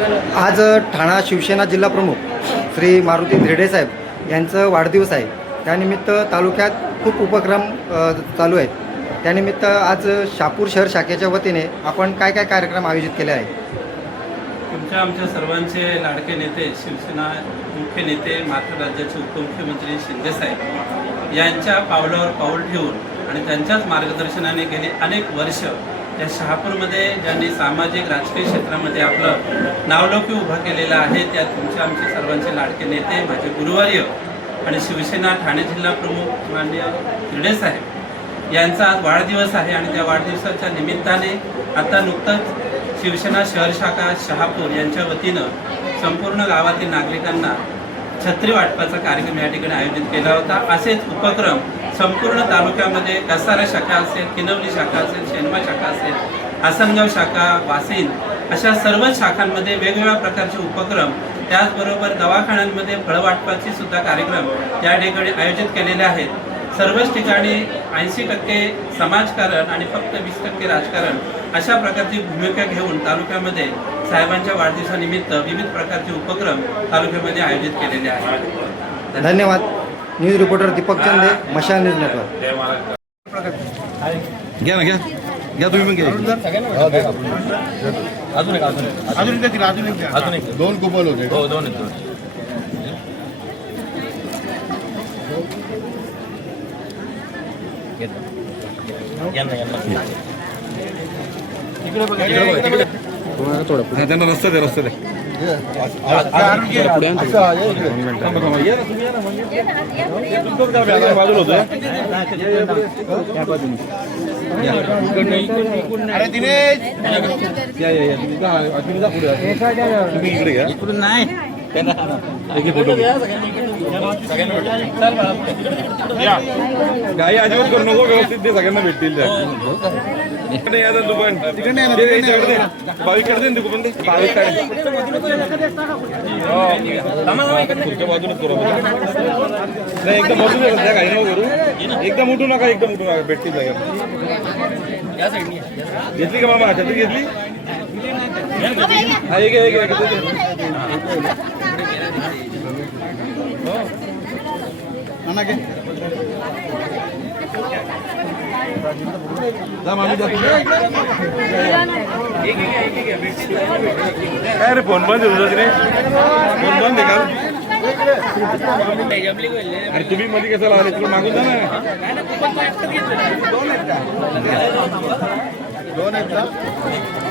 आज ठाणा शिवसेना जिल्हा प्रमुख श्री मारुती धिरडे साहेब यांचं वाढदिवस आहे. त्यानिमित्त तालुक्यात खूप उपक्रम चालू आहेत. त्यानिमित्त आज शहापूर शहर शाखेच्या वतीने आपण काय काय कार्यक्रम आयोजित केले आहे? आमच्या सर्वांचे लाडके नेते, शिवसेना मुख्य नेते, महाराष्ट्र राज्याचे उपमुख्यमंत्री शिंदेसाहेब यांच्या पावलावर पाऊल ठेवून आणि त्यांच्याच मार्गदर्शनाने गेली अनेक वर्ष या शहापूरमध्ये ज्यांनी सामाजिक राजकीय क्षेत्रामध्ये आपलं नावलौकिक उभा केलेला आहे, त्या आमचे सर्वांचे लाडके नेते, माझे गुरुवर्य आणि शिवसेना ठाणे जिल्हा प्रमुख माननीय धिरडे साहेब यांचा आज वाढदिवस आहे. आणि त्या वाढदिवसाच्या निमित्ताने आता नुकतंच शिवसेना शहर शाखा शहापूर यांच्या वतीनं संपूर्ण गावातील नागरिकांना छत्री वाटपाचा कार्यक्रम या ठिकाणी आयोजित केला होता. असेच उपक्रम संपूर्ण तालुक्यामध्ये कसारा शाखा असेल, किनवली शाखा असेल, शेनवा शाखा असेल, आसनगाव शाखा, वासिन अशा सर्व शाखांमध्ये वेगवेगळ्या प्रकारचे उपक्रम, त्याचबरोबर दवाखान्यांमध्ये फळवाटपाची सुद्धा कार्यक्रम या ठिकाणी आयोजित केलेले आहेत. सर्वच ठिकाणी 80% समाजकारण आणि फक्त 20% राजकारण अशा प्रकारची भूमिका घेऊन तालुक्यामध्ये साहेबांच्या वाढदिवसानिमित्त विविध प्रकारचे उपक्रम तालुक्यामध्ये आयोजित केलेले आहेत. धन्यवाद. न्यूज रिपोर्टर दीपक चंदे, मशाल न्यूज नेटवर्क. घ्या ना, घ्या घ्या, तुम्ही पण घ्या. अजून एक दोन कुपन होते. हो, दोन त्यांना रस्ता दे, रस्ता दे. इकडून नाही गाई अजिबात करू नको, व्यवस्थित ते सगळ्यांना भेटतील. दुकान बावीकडे दे, दुकान दे, पुढच्या बाजूनच करू. नाही, एकदम बसून द्या, काही नको करू. एकदम उठू नका, एकदम उठू नका, भेटतील सगळ्या. घेतली का मामा? छत्री घेतली? हा, एक काय रे, फोन बंद होत रे, फोन बंद आहे का? अरे तुम्ही मध्ये कसं लावले? तुला मागून जा ना. दोन आहेत का?